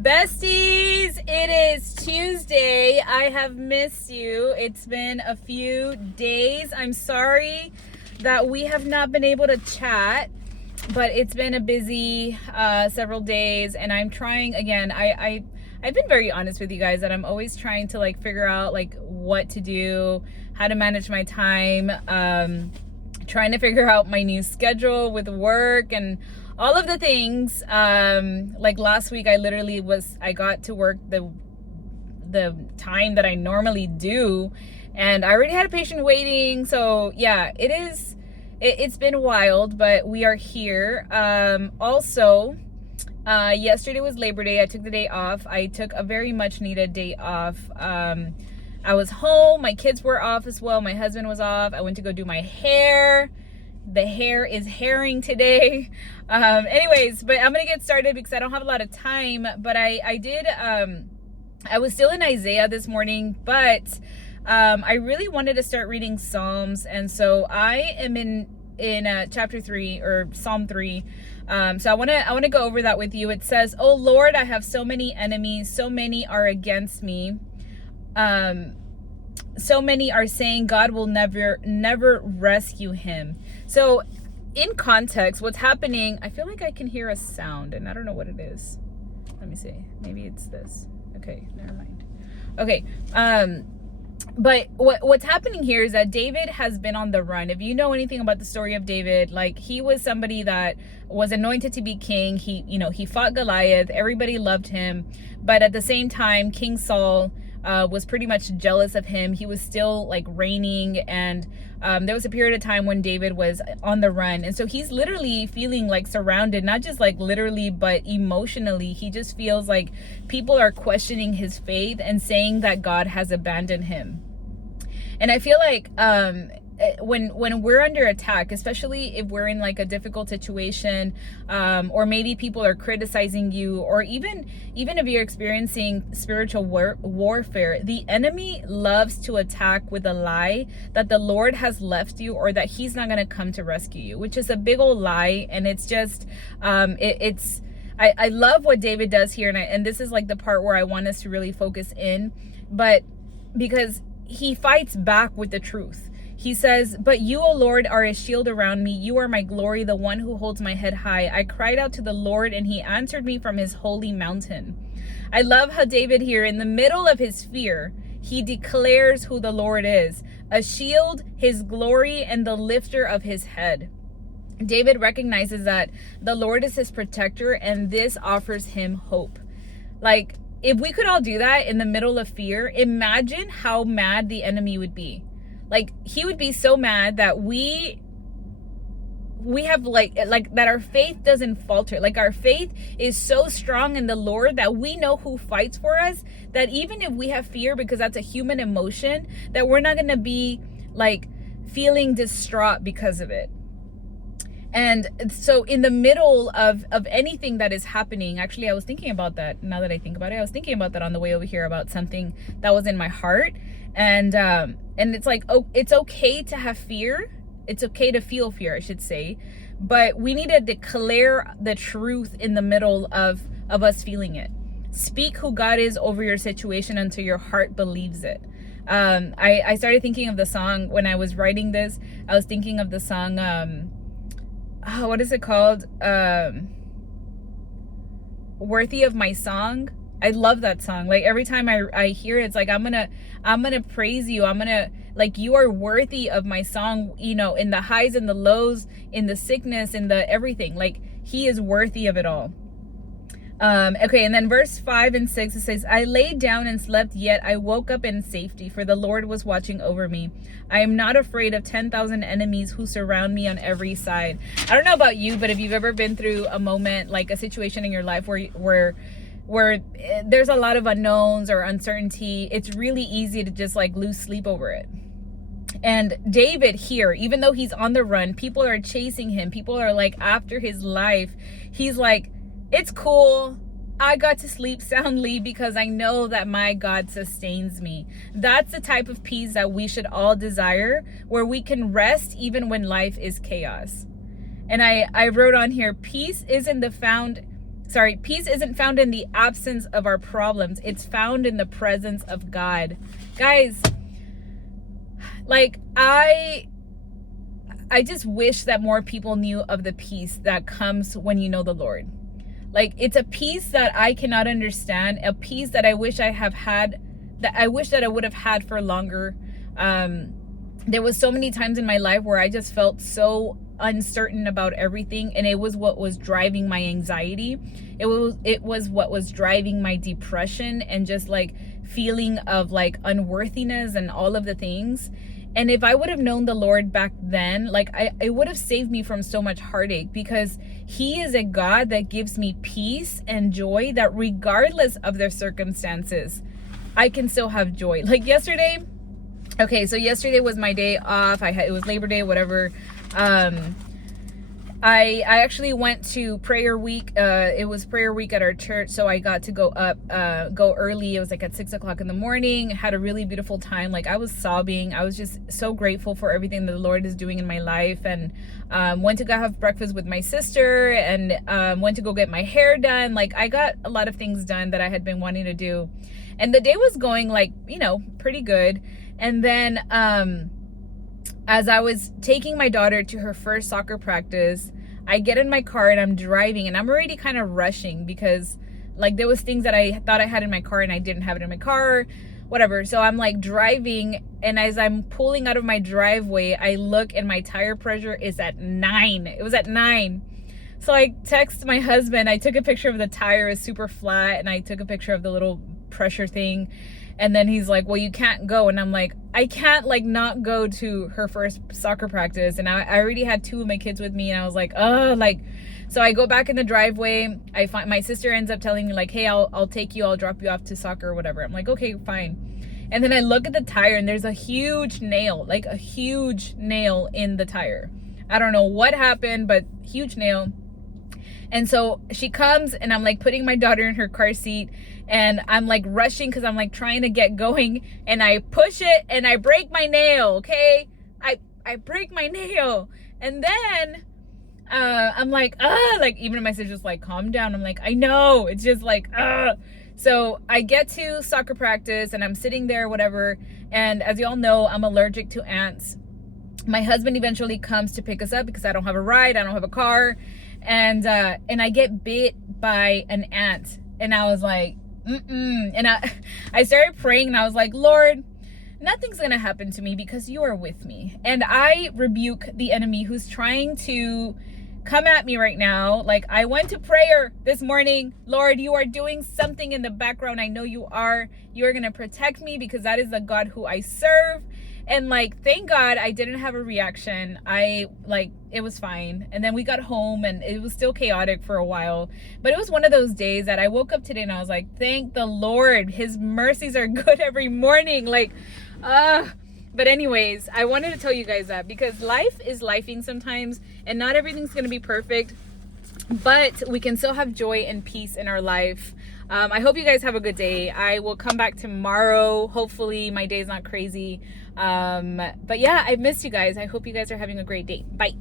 Besties, it is Tuesday. I have missed you. It's been a few days. I'm sorry that we have not been able to chat, but it's been a busy several days, and I'm trying again. I've been very honest with you guys that I'm always trying to figure out what to do, how to manage my time, trying to figure out my new schedule with work and all of the things. Like last week, I got to work the time that I normally do, and I already had a patient waiting. So yeah, it's been wild, but we are here. Also, yesterday was Labor Day. I took the day off. I took a very much needed day off. I was home. My kids were off as well. My husband was off. I went to go do my hair. The hair is herring today. Anyways, but I'm gonna get started because I don't have a lot of time. But I was still in Isaiah this morning, but I really wanted to start reading Psalms, and so I am in chapter 3 or Psalm 3. So I want to go over that with you. It says, "Oh Lord, I have so many enemies, so many are against me. So many are saying God will never rescue him." So in context, what's happening, I feel like I can hear a sound and I don't know what it is. Let me see. Maybe it's this. Okay, never mind. Okay. But what's happening here is that David has been on the run. If you know anything about the story of David, he was somebody that was anointed to be king. He fought Goliath. Everybody loved him. But at the same time, King Saul was pretty much jealous of him. He was still reigning, and there was a period of time when David was on the run, and so he's literally feeling surrounded, not just literally but emotionally. He just feels like people are questioning his faith and saying that God has abandoned him. And I feel like when we're under attack, especially if we're in a difficult situation, or maybe people are criticizing you, or even if you're experiencing spiritual warfare, the enemy loves to attack with a lie that the Lord has left you, or that he's not going to come to rescue you, which is a big old lie. And it's just I love what David does here, and this is the part where I want us to really focus in, but because he fights back with the truth. He says, "But you, O Lord, are a shield around me. You are my glory, the one who holds my head high. I cried out to the Lord, and he answered me from his holy mountain." I love how David here, in the middle of his fear, he declares who the Lord is: a shield, his glory, and the lifter of his head. David recognizes that the Lord is his protector, and this offers him hope. If we could all do that in the middle of fear, imagine how mad the enemy would be. He would be so mad that we have that our faith doesn't falter. Our faith is so strong in the Lord that we know who fights for us, that even if we have fear, because that's a human emotion, that we're not going to be feeling distraught because of it. And so in the middle of anything that is happening, actually, I was thinking about that. Now that I think about it, I was thinking about that on the way over here, about something that was in my heart. And it's it's okay to have fear. It's okay to feel fear, I should say. But we need to declare the truth in the middle of us feeling it. Speak who God is over your situation until your heart believes it. I started thinking of the song when I was writing this. I was thinking of the song, what is it called? Worthy of My Song. I love that song. Every time I hear it, it's I'm gonna praise you. I'm gonna you are worthy of my song, in the highs and the lows, in the sickness, in the everything. He is worthy of it all. Okay, and then verse 5 and 6, it says, "I laid down and slept, yet I woke up in safety, for the Lord was watching over me. I am not afraid of 10,000 enemies who surround me on every side." I don't know about you, but if you've ever been through a moment, a situation in your life where there's a lot of unknowns or uncertainty, it's really easy to just lose sleep over it. And David here, even though he's on the run, people are chasing him, people are after his life, he's it's cool. I got to sleep soundly because I know that my God sustains me. That's the type of peace that we should all desire, where we can rest even when life is chaos. And I wrote on here, peace isn't found Peace isn't found in the absence of our problems. It's found in the presence of God. Guys, like I just wish that more people knew of the peace that comes when you know the Lord. Like, it's a peace that I cannot understand, a peace that I wish I have had, that I wish that I would have had for longer. There was so many times in my life where I just felt so uncertain about everything, and it was what was driving my anxiety. It was what was driving my depression and just like feeling of like unworthiness and all of the things. And if I would have known the Lord back then, like it would have saved me from so much heartache, because he is a God that gives me peace and joy, that regardless of their circumstances, I can still have joy. Like yesterday, okay, so yesterday was my day off. It was Labor Day, whatever. I actually went to prayer week. It was prayer week at our church, so I got to go early. It was like at 6 o'clock in the morning. Had a really beautiful time. Like, I was sobbing. I was just so grateful for everything that the Lord is doing in my life. And went to go have breakfast with my sister, and went to go get my hair done. Like, I got a lot of things done that I had been wanting to do, and the day was going like, pretty good. And then as I was taking my daughter to her first soccer practice, I get in my car and I'm driving, and I'm already kind of rushing because like there was things that I thought I had in my car and I didn't have it in my car, whatever. So I'm like driving, and as I'm pulling out of my driveway, I look and my tire pressure is at 9. It was at 9. So I text my husband. I took a picture of the tire, is super flat, and I took a picture of the little pressure thing. And then he's like, well, you can't go. And I'm like, I can't like not go to her first soccer practice. And I already had 2 of my kids with me, and I was like, so I go back in the driveway. I find my sister ends up telling me like, hey, I'll take you, I'll drop you off to soccer or whatever. I'm like, okay, fine. And then I look at the tire, and there's a huge nail, like a huge nail in the tire. I don't know what happened, but huge nail. And so she comes, and I'm like putting my daughter in her car seat, and I'm like rushing because I'm like trying to get going, and I push it and I break my nail. Okay, I break my nail, and then I'm like even my sister's like, calm down. I'm like, I know, it's just like so I get to soccer practice, and I'm sitting there, whatever, and as y'all know, I'm allergic to ants. My husband eventually comes to pick us up because I don't have a ride, I don't have a car. And I get bit by an ant, and I was like, and I started praying, and I was like, Lord, nothing's gonna happen to me because you are with me. And I rebuke the enemy who's trying to come at me right now. Like, I went to prayer this morning. Lord, you are doing something in the background. I know you are gonna protect me, because that is the God who I serve. And like, thank God I didn't have a reaction. It was fine. And then we got home, and it was still chaotic for a while. But it was one of those days that I woke up today and I was like, thank the Lord. His mercies are good every morning. But anyways, I wanted to tell you guys that, because life is lifing sometimes, and not everything's going to be perfect, but we can still have joy and peace in our life. I hope you guys have a good day. I will come back tomorrow. Hopefully my day's not crazy. But yeah, I missed you guys. I hope you guys are having a great day. Bye.